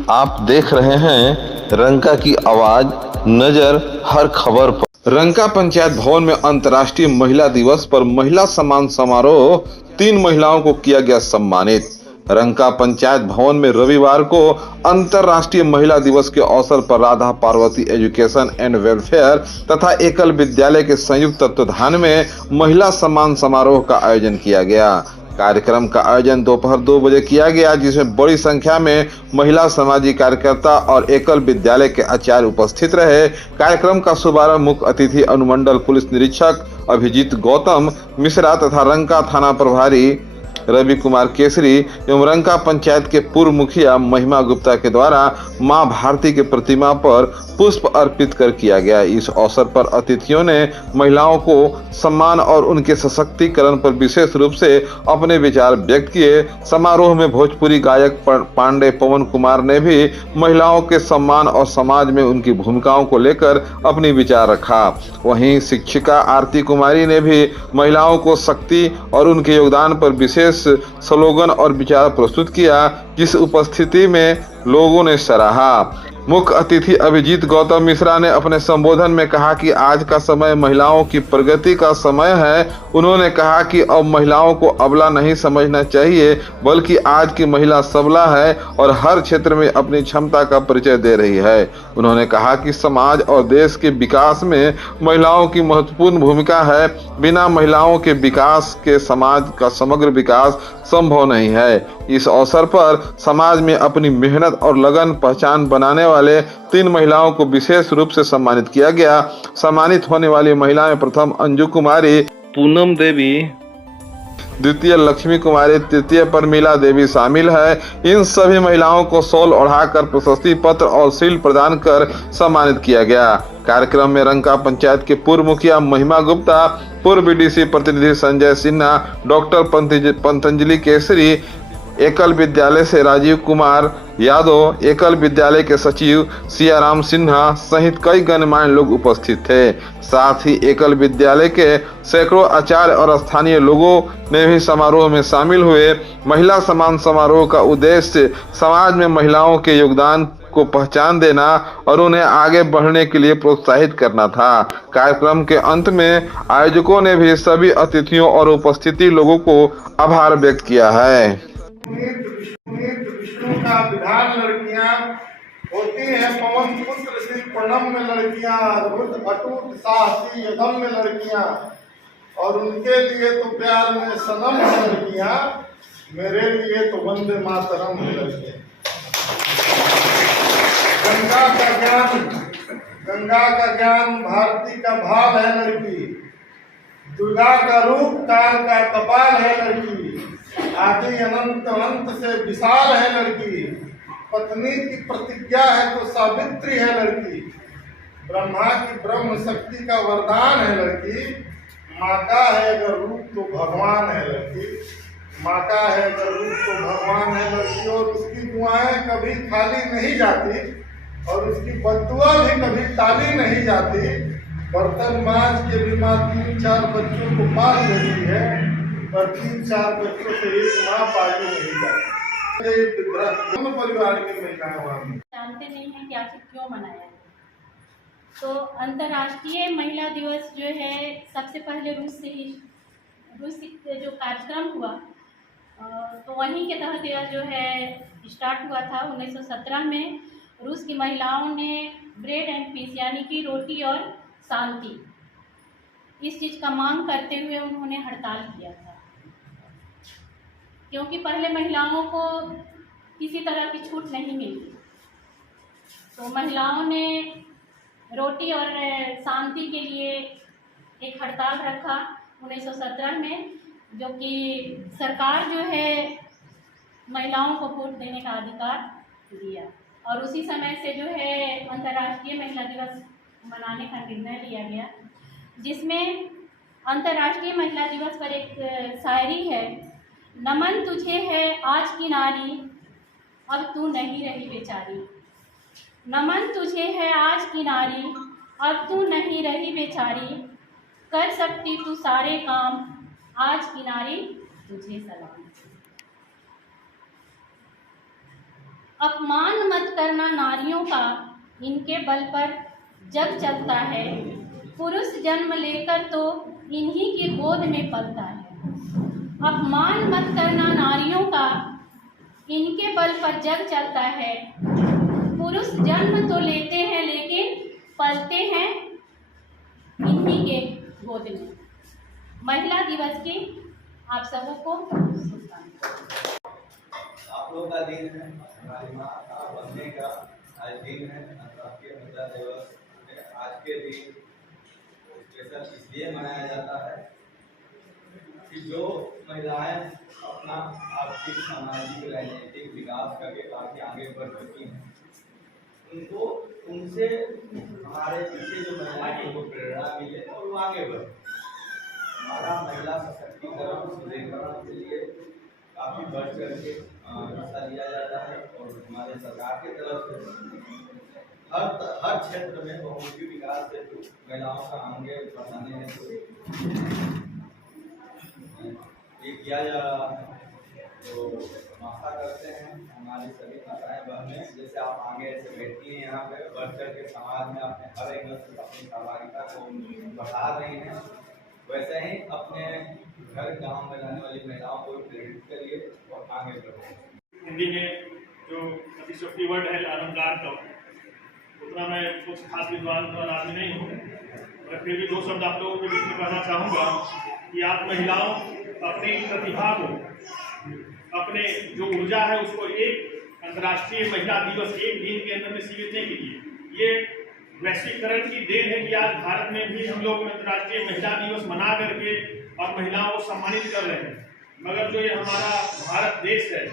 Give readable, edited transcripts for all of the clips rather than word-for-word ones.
आप देख रहे हैं रंका की आवाज, नजर हर खबर पर। रंका पंचायत भवन में अंतर्राष्ट्रीय महिला दिवस पर महिला सम्मान समारोह, 3 महिलाओं को किया गया सम्मानित। रंका पंचायत भवन में रविवार को अंतर्राष्ट्रीय महिला दिवस के अवसर पर Radha Parvati education and welfare तथा एकल विद्यालय के संयुक्त तत्वाधान में महिला सम्मान समारोह का आयोजन किया गया। कार्यक्रम का आयोजन दोपहर 2 बजे किया गया, जिसमें बड़ी संख्या में महिला सामाजिक कार्यकर्ता और एकल विद्यालय के आचार्य उपस्थित रहे। कार्यक्रम का शुभारंभ मुख्य अतिथि अनुमंडल पुलिस निरीक्षक अभिजीत गौतम मिश्रा तथा रंका थाना प्रभारी रवि कुमार केसरी एवं रंका पंचायत के पूर्व मुखिया महिमा गुप्ता के द्वारा मां भारती के प्रतिमा पर पुष्प अर्पित कर किया गया। इस अवसर पर अतिथियों ने महिलाओं को सम्मान और उनके सशक्तिकरण पर विशेष रूप से अपने विचार व्यक्त किए। समारोह में भोजपुरी गायक पांडे पवन कुमार ने भी महिलाओं के सम्मान और समाज में उनकी भूमिकाओं को लेकर अपनी विचार रखा। वहीं शिक्षिका आरती कुमारी ने भी महिलाओं को शक्ति और उनके योगदान पर विशेष स्लोगन और विचार प्रस्तुत किया, जिस उपस्थिति में लोगों ने सराहा। मुख्य अतिथि अभिजीत गौतम मिश्रा ने अपने संबोधन में कहा कि आज का समय महिलाओं की प्रगति का समय है। उन्होंने कहा कि अब महिलाओं को अबला नहीं समझना चाहिए, बल्कि आज की महिला सबला है और हर क्षेत्र में अपनी क्षमता का परिचय दे रही है। उन्होंने कहा कि समाज और देश के विकास में महिलाओं की महत्वपूर्ण भूमिका है। बिना महिलाओं के विकास के समाज का समग्र विकास संभव नहीं है। इस अवसर पर समाज में अपनी मेहनत और लगन पहचान बनाने वाले 3 महिलाओं को विशेष रूप से सम्मानित किया गया। सम्मानित होने वाली महिलाएं प्रथम अंजू कुमारी, पूनम देवी, द्वितीय लक्ष्मी कुमारी, तृतीय पर मीला देवी शामिल है। इन सभी महिलाओं को शॉल ओढ़ाकर प्रशस्ति पत्र और शील्ड प्रदान कर सम्मानित किया गया। कार्यक्रम में रंका पंचायत के पूर्व मुखिया महिमा गुप्ता, पूर्व बीडीसी प्रतिनिधि संजय सिन्हा, डॉक्टर पतंजलि केसरी, एकल विद्यालय से राजीव कुमार यादव, एकल विद्यालय के सचिव सियाराम सिन्हा सहित कई गणमान्य लोग उपस्थित थे। साथ ही एकल विद्यालय के सैकड़ों आचार्य और स्थानीय लोगों ने भी समारोह में शामिल हुए। महिला सम्मान समारोह का उद्देश्य समाज में महिलाओं के योगदान को पहचान देना और उन्हें आगे बढ़ने के लिए प्रोत्साहित करना था। कार्यक्रम के अंत में आयोजकों ने भी सभी अतिथियों और उपस्थिति लोगों को आभार व्यक्त किया है। विष्णु का विधान लड़कियां होती हैं, पवन पुत्र श्री प्रणम में लड़कियां, अद्भुत अटूट साहसी यदम में लड़कियां, और उनके लिए तो प्यार में सनम है लड़कियां, मेरे लिए तो वंदे मातरम है लड़कियां। गंगा का ज्ञान भारती का भाव है लड़की, दुर्गा का रूप काल का कपाल है लड़की, आदि अनंत अनंत से विशाल है लड़की, पत्नी की प्रतिज्ञा है तो सावित्री है लड़की, ब्रह्मा की ब्रह्म शक्ति का वरदान है लड़की, माता है अगर रूप तो भगवान है लड़की, माता है अगर रूप तो भगवान है लड़की, और उसकी दुआएं कभी खाली नहीं जाती और उसकी बद्दुआ भी कभी टाली नहीं जाती। बर्तन मांज के भी माँ 3-4 बच्चों को पाल देती है, पर 3-4 बच्चों से एक माँ पाली नहीं जाती। परिवार की महिलाएं जानते नहीं हैं कि आखिर क्यों मनाया है। तो अंतर्राष्ट्रीय महिला दिवस जो है सबसे पहले रूस से जो कार्यक्रम हुआ, तो वहीं के तहत यह जो है स्टार्ट हुआ था। 1917 में रूस की महिलाओं ने ब्रेड एंड पीस यानी कि रोटी और शांति, इस चीज़ का मांग करते हुए उन्होंने हड़ताल किया था, क्योंकि पहले महिलाओं को किसी तरह की छूट नहीं मिलती। तो महिलाओं ने रोटी और शांति के लिए एक हड़ताल रखा 1917 में, जो कि सरकार जो है महिलाओं को वोट देने का अधिकार दिया, और उसी समय से जो है अंतर्राष्ट्रीय महिला दिवस मनाने का निर्णय लिया गया, जिसमें अंतर्राष्ट्रीय महिला दिवस पर एक शायरी है। नमन तुझे है आज की नारी, अब तू नहीं रही बेचारी। नमन तुझे है आज की नारी, अब तू नहीं रही बेचारी। कर सकती तू सारे काम, आज की नारी तुझे सलाम। अपमान मत करना नारियों का, इनके बल पर जग चलता है। पुरुष जन्म लेकर तो इन्हीं की गोद में पलता है। अपमान मत करना नारियों का, इनके बल पर जग चलता है। पुरुष जन्म तो लेते हैं लेकिन पलते हैं इन्हीं के गोद में। महिला दिवस की आप सबको शुभकामनाएं। आप लोग का दिन है, हमारी माँ का बनने का आज दिन है, अंतर्राष्ट्रीय महिला दिवस। आज के दिन स्पेशल इसलिए मनाया जाता है कि जो महिलाएं अपना आर्थिक, सामाजिक, राजनीतिक विकास करके काफी आगे बढ़ चुकी हैं, उनको उनसे हमारे पीछे जो महिलाएं हैं उनको प्रेरणा मिले और वो आगे बढ़े। हमारा महिला सशक्तिकरण, सुदृढ़ीकरण के लिए काफ़ी बढ़ चढ़ के हिस्सा लिया जाता है और हमारे सरकार की तरफ से हर क्षेत्र में बहुमुखी विकास से महिलाओं का आगे बढ़ाने में ये किया जा रहा है। तो आशा करते हैं हमारी सभी माताएं बहनें, जैसे आप आगे ऐसे बैठी हैं यहाँ पे बढ़ चढ़ के समाज में अपने हर एंगल से अपनी सहभागिता को बढ़ा रही हैं, वैसे ही अपने घर गांव में रहने वाली महिलाओं को प्रेरित करिए और आगे बढ़े। हिंदी में जो अतिशयोक्ति वर्ड है अलंकार का, उतना मैं कुछ खास विद्वान आदमी नहीं हूँ, मगर फिर भी दो शब्द आप लोगों के बीच में कहना चाहूँगा कि आप महिलाओं अपनी प्रतिभा को, अपने जो ऊर्जा है उसको एक अंतर्राष्ट्रीय महिला दिवस एक दिन के अंदर में सीमित नहीं कीजिए। ये वैश्वीकरण की देन है कि आज भारत में भी हम लोग अंतर्राष्ट्रीय महिला दिवस मना करके और महिलाओं को सम्मानित कर रहे हैं, मगर जो ये हमारा भारत देश है,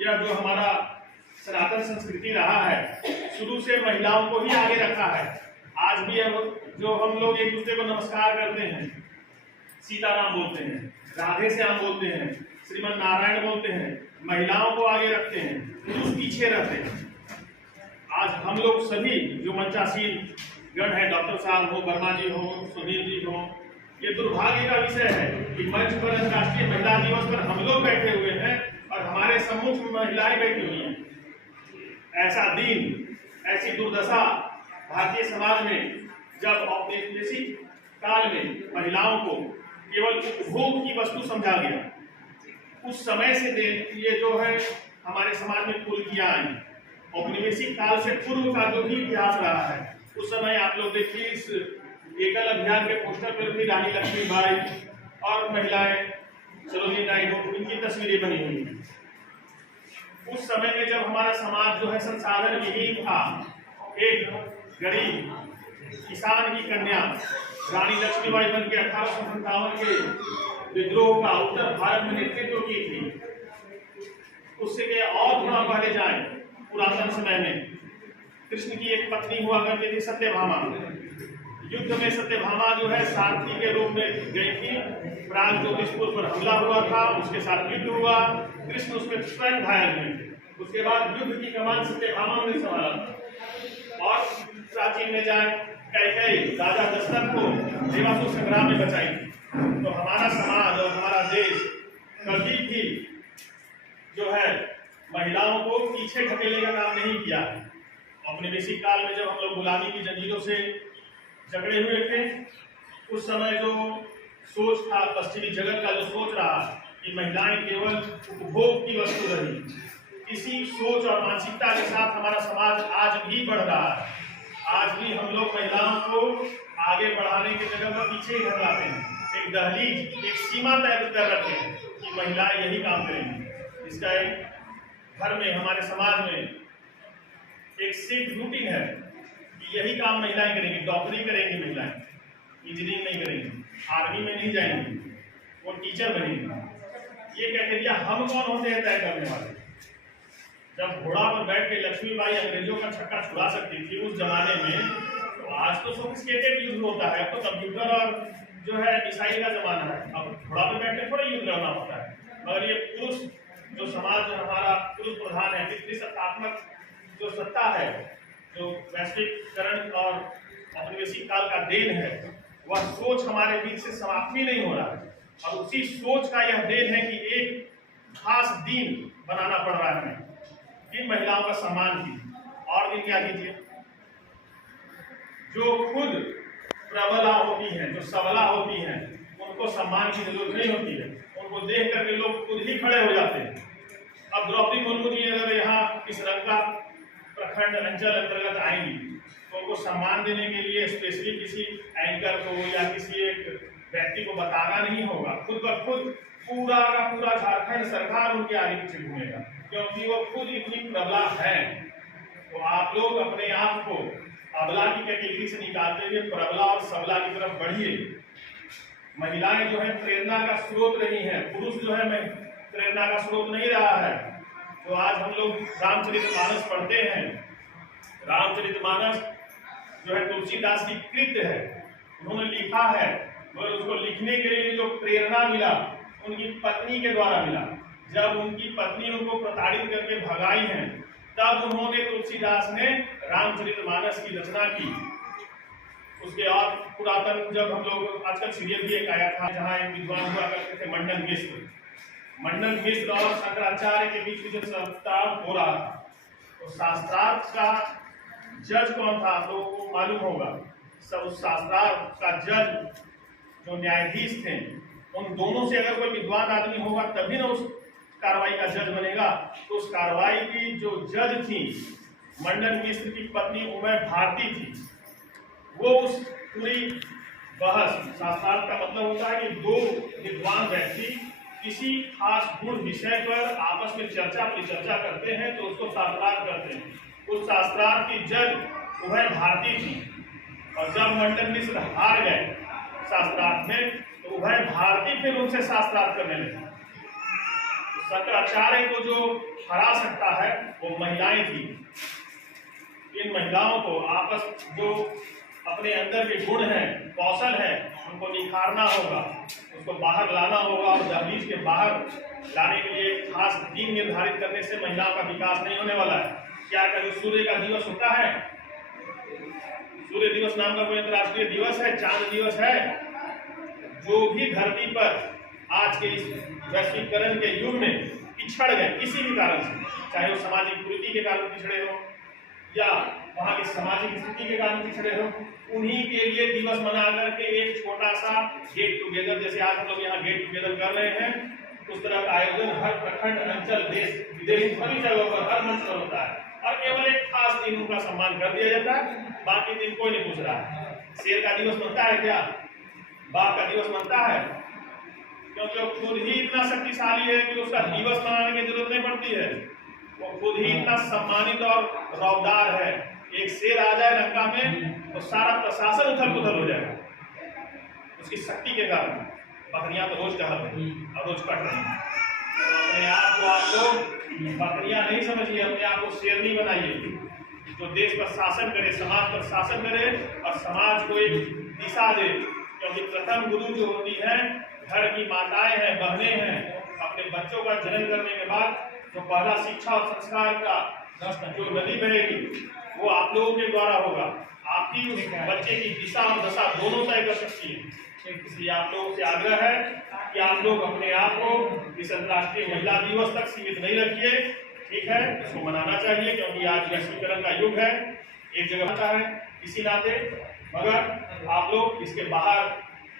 यह जो हमारा सनातन संस्कृति रहा है, शुरू से महिलाओं को ही आगे रखा है। आज भी जो हम लोग एक दूसरे को नमस्कार करते हैं, सीताराम बोलते हैं, राधे श्याम बोलते हैं, श्रीमन नारायण बोलते हैं, महिलाओं को आगे रखते हैं, पुरुष पीछे रहते हैं। आज हम लोग सभी जो मंचासीन गण है, डॉक्टर साहब हो, वर्मा जी हो, सुनील जी हो, ये दुर्भाग्य का विषय है कि मंच पर अंतर्राष्ट्रीय महिला दिवस पर हम लोग बैठे हुए हैं और हमारे सम्मुख महिलाएं बैठी हुई हैं। ऐसा दिन, ऐसी दुर्दशा भारतीय समाज में, जब औपनिवेशिक काल में महिलाओं को केवल उपभोग की वस्तु समझा गया, उस समय से ये जो है हमारे समाज में कुरीतियां आई। औपनिवेशिक काल से पूर्व का जो भी इतिहास रहा है, उस समय आप लोग देखिए इस एकल अभियान के पोस्टर पर भी रानी लक्ष्मीबाई और महिलाएं सरोजिनी नायडू, इनकी तस्वीरें बनी हुई हैं। उस समय में जब हमारा समाज जो है संसाधन विहीन था, एक गरीब किसान की कन्या रानी लक्ष्मीबाई बन के 1857 के विद्रोह का उत्तर भारत में नेतृत्व की थी। उससे के और थोड़ा पहले जाए पुरातन समय में कृष्ण की एक पत्नी हुआ करती थी सत्यभामा। युद्ध में सत्यभामा जो है सारथी के रूप में गई थी। प्राग ज्योतिषपुर पर हमला हुआ था, उसके साथ युद्ध हुआ, कृष्ण उसमें स्वयं घायल हुए। उसके बाद युद्ध की कमान सत्यभामा ने संभाला। और प्राचीन में जाए कैकेयी राजा दशरथ को देवासुर संग्राम में बचाई। तो हमारा समाज और हमारा देश कभी भी जो है महिलाओं को पीछे ढकेलने का काम नहीं किया। औपनिवेशिक काल में जब हम लोग गुलामी की जंजीरों से जकड़े हुए थे, उस समय जो सोच था पश्चिमी जगत का, जो सोच रहा कि महिलाएं केवल उपभोग की वस्तु रही, इसी सोच और मानसिकता के साथ हमारा समाज आज भी बढ़ रहा है। आज भी हम लोग महिलाओं को आगे बढ़ाने की जगह पर पीछे ही ढकलाते हैं। एक दहलीज, एक सीमा तय कर रखे हैं कि महिलाएं यही काम करेंगी। इसका एक घर में, हमारे समाज में एक सेट रूटीन है कि यही काम महिलाएं करेंगी। डॉक्टरी करेंगी महिलाएं, इंजीनियरिंग नहीं करेंगी, आर्मी में नहीं जाएंगी, वो टीचर बनेंगी। ये क्राइटेरिया हम कौन होते हैं तय करने वाले? जब घोड़ा पर बैठ के लक्ष्मीबाई अंग्रेजों का छक्का छुड़ा सकती थी उस जमाने में, तो आज तो सोफिस्टिकेटेड युद्ध होता है। अब तो कंप्यूटर और जो है मिसाइल का जमाना है। अब घोड़ा पर बैठ के थोड़ा युद्ध करना होता है। मगर ये पुरुष जो समाज हमारा पुरुष प्रधान है, पितृसत्तात्मक जो सत्ता है, जो वैश्वीकरण और औपनिवेशिक काल का देन है, वह सोच हमारे बीच से समाप्त ही नहीं हो रहा है। और उसी सोच का यह देन है कि एक खास दिन बनाना पड़ रहा है। कि महिलाओं का सम्मान कीजिए। और दिन क्या कीजिए, जो खुद प्रबला होती हैं, जो सबला होती हैं, उनको सम्मान की जरूरत नहीं होती है, उनको देख करके लोग खुद ही खड़े हो जाते हैं। अब द्रौपदी मुर्मू जी अगर यहाँ इस रंका प्रखंड अंचल अंतर्गत आएंगी तो उनको सम्मान देने के लिए स्पेशली किसी एंकर को या किसी एक व्यक्ति को बताना नहीं होगा, खुद ब खुद पूरा का पूरा झारखंड सरकार उनके आगे पीछे घूमेगा, क्योंकि वो खुद इतनी प्रबला है। तो आप लोग अपने आप को अबला की कैटेगरी से निकालते हुए प्रबला और सबला की तरफ बढ़िए। महिलाएं जो है प्रेरणा का स्रोत रही हैं, पुरुष जो है प्रेरणा का स्रोत नहीं रहा है। तो आज हम लोग रामचरितमानस पढ़ते हैं, रामचरितमानस जो है तुलसीदास की कृत्य है, उन्होंने लिखा है, और उसको लिखने के लिए जो प्रेरणा मिला उनकी पत्नी के द्वारा मिला। जब उनकी पत्नी उनको प्रताड़ित करके भगाई है, तब उन्होंने तुलसीदास ने रामचरितमानस की रचना की। उसके और पुरातन जब हम लोग आजकल सीरियल भी एक आया था जहाँ एक विद्वान हुआ करते थे मंडन मिश्र और शंकराचार्य के बीच में जब शास्त्रार्थ हो रहा था, तो शास्त्रार्थ का जज कौन था आप लोगों को मालूम होगा। सब उस शास्त्रार्थ का जज जो न्यायाधीश थे, उन दोनों से अगर कोई विद्वान आदमी होगा तभी ना उस कार्रवाई का जज बनेगा। तो उस कार्रवाई की जो जज थी मंडन मिश्र की पत्नी उमय भारती थी। वो उस पूरी बहस, शास्त्रार्थ का मतलब होता है कि दो विद्वान व्यक्ति किसी खास गुण विषय पर आपस में चर्चा परिचर्चा करते हैं तो उसको शास्त्रार्थ करते हैं। उस शास्त्रार्थ की जज उमय भारती थी, और जब मंडन मिश्र हार गए शास्त्रार्थ में तो उमय भारती फिर उनसे शास्त्रार्थ करने लगे। शंकराचार्य को जो हरा सकता है वो महिलाएं थी। इन महिलाओं को आपस जो अपने अंदर के गुण हैं, कौशल है, उनको निखारना होगा, उसको बाहर लाना होगा। और दहलीज के बाहर लाने के लिए खास दिन निर्धारित करने से महिलाओं का विकास नहीं होने वाला है। क्या कभी सूर्य का दिवस होता है? सूर्य दिवस नाम का कोई अंतर्राष्ट्रीय दिवस है, चांद दिवस है? जो भी धरती पर आज के इस वैश्वीकरण के युग में पिछड़ गए किसी भी कारण से, चाहे वो सामाजिक कुरीति के कारण पिछड़े हो या वहाँ की सामाजिक स्थिति के कारण पिछड़े हो, उन्हीं के लिए दिवस मना करके एक छोटा सा गेट टुगेदर, जैसे आज हम लोग यहाँ गेट टुगेदर कर रहे हैं, उस तरह का आयोजन हर प्रखंड, अंचल, देश विदेश सभी जगहों पर हर मंच पर होता है। और केवल एक खास दिन उनका सम्मान कर दिया जाता है, बाकी दिन कोई नहीं पूछ रहा है। शेर का दिवस मनता है क्या? बाघ का दिवस मनता है? क्योंकि वो खुद ही इतना शक्तिशाली है कि उसका दिवस मनाने की जरूरत नहीं पड़ती है। वो खुद ही इतना सम्मानित और रौदार है। एक शेर आ जाए लंका में तो सारा प्रशासन उथल पुथल हो जाएगा उसकी शक्ति के कारण। बकरियां तो रोज टहल रही और रोज कट रही हैं। अपने आप को आप लोग बकरियां नहीं समझिए, अपने आप को शेरनी बनाइए, जो देश पर शासन करे, समाज पर शासन करे और समाज को एक दिशा दे। क्योंकि प्रथम गुरु जो होती है घर की माताएं हैं, बहनें हैं। अपने बच्चों का जन्म करने के बाद जो पहला शिक्षा और संस्कार का जो नदी बहेगी वो आप लोगों के द्वारा होगा। आप ही उस बच्चे की दिशा और दशा दोनों तय कर सकती है। इसलिए आप लोगों से आग्रह है कि आप लोग अपने आप को इस अंतर्राष्ट्रीय महिला दिवस तक सीमित नहीं रखिए। ठीक है, इसको मनाना चाहिए क्योंकि आज वैश्वीकरण का युग है, एक जगह होता है इसी नाते, मगर आप लोग इसके बाहर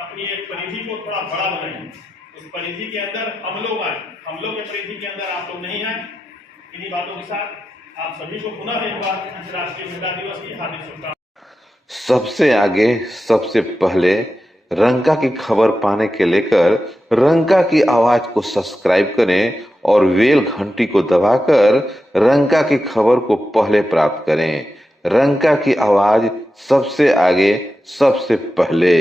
अपनी एक परिधि को थोड़ा बड़ा बनाइए। उस परिधि के अंदर हम लोग आए, हम लोग के परिधि के अंदर आप लोग नहीं आए। इन्हीं बातों के साथ आप सभी को पुनः एक बार अंतर्राष्ट्रीय महिला दिवस की हार्दिक शुभकामनाएं। सबसे आगे सबसे पहले रंका की खबर पाने के लेकर रंका की आवाज को सब्सक्राइब करें और बेल घंटी को दबाकर रंका की खबर को पहले प्राप्त करें। रंका की आवाज सबसे आगे सबसे पहले।